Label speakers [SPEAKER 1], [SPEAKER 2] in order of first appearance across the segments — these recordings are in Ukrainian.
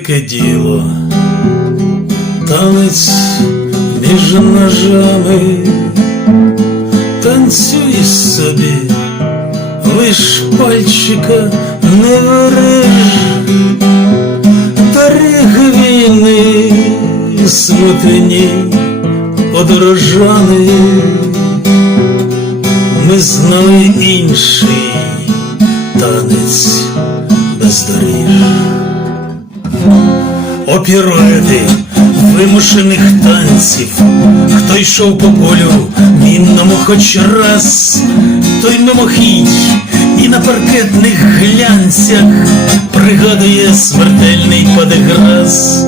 [SPEAKER 1] діло, танець між ножами, танцюй собі, лиш пальчика не вриж, Тарих війни смутені подорожани, ми знали інший танець бездоріж. Опіроїди вимушених танців, хто йшов по полю мінному хоч раз, той мимохідь і на паркетних глянцях пригадує смертельний подеграз.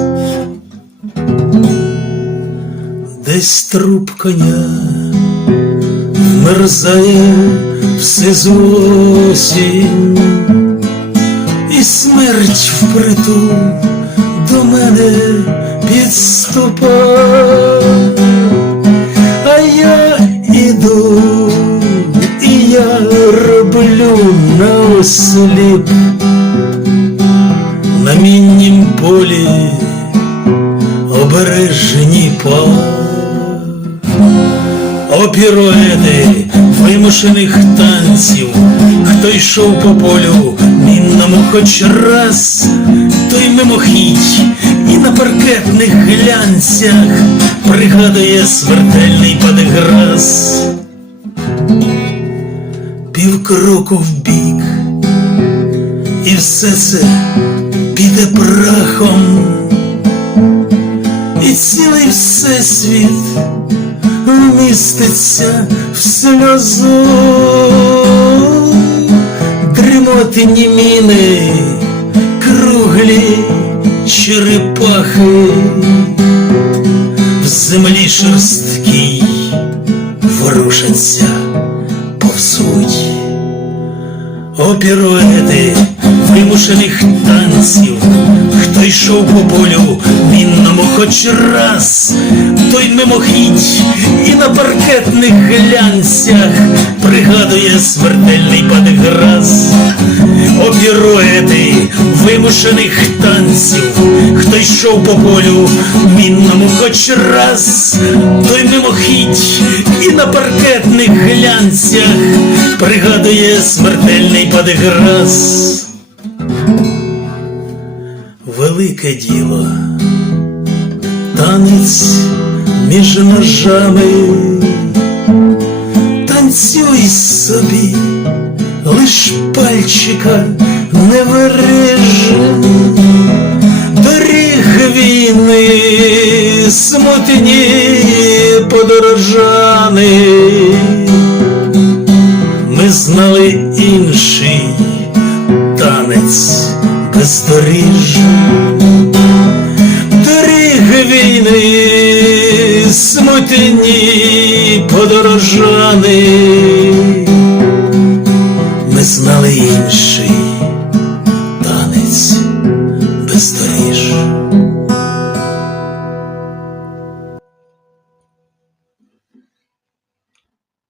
[SPEAKER 1] Десь труп коня вмерзає з осінь, і смерть впритул до мене підступа, а я іду, і я роблю наосліп на міннім полі обережні па. Опіроїди вимушених танців, хто йшов по полю мінному хоч раз, той мимохідь і на паркетних глянцях пригадує смертельний падеграс. Півкроку вбік, і все це піде прахом, і цілий всесвіт міститься в сльозу, дрімотні міни, круглі черепахи, в землі шорсткій ворушаться, повзуть. Опіроїди вимушених танців, хто йшов по полю мінному хоч раз, той мимохідь і на паркетних глянцях пригадує смертельний падеграз. Опіроїди вимушених танців, хто йшов по полю мінному хоч раз, той мимохідь і на паркетних глянцях пригадує смертельний падеграз. Велике діло, танець між ножами, танцюй собі, лиш пальчика не виреже, доріг війни, смутні подорожани, ми знали інший танець бездоріжжя. Смутні подорожани,